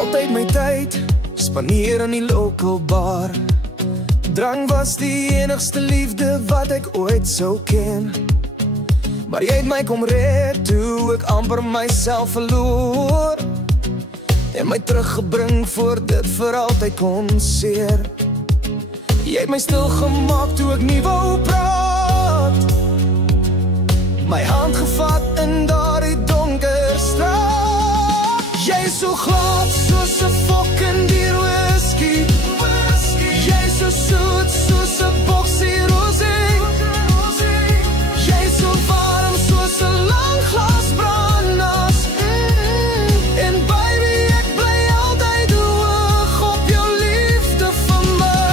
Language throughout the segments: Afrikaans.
altyd my tyd spandeer in die local bar. Drank was die enigste liefde wat ek ooit sou ken. Maar jy het my kom red toe ek amper myself verloor en my teruggebring voor dit vir altyd kon seer. Jy het my stil gemaak toe ek nie wou praat, my hand gevat in daardie donker straat. Jy is so glad soos 'n fucking dier whisky. Jy is so soet soos 'n boksie rosé. Jy is so warm soos 'n lang glas brandas. En baby, ek bly altyd hoog op jou liefde vir my.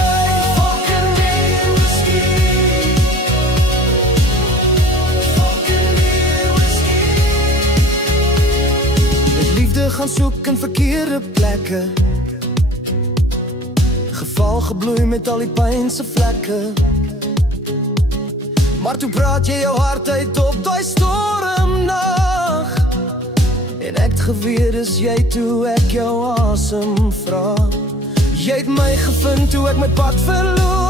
Fucking dier whisky. Fucking dier whisky. Met liefde gaan soek in verkeerde plekke, geval gebloei met al die pynse vlekke. Maar toe praat jy jou hart uit op die stormnag, en ek het geweet is jy toe ek jou asem vraag. Jy het my gevind toe ek my pad verloor.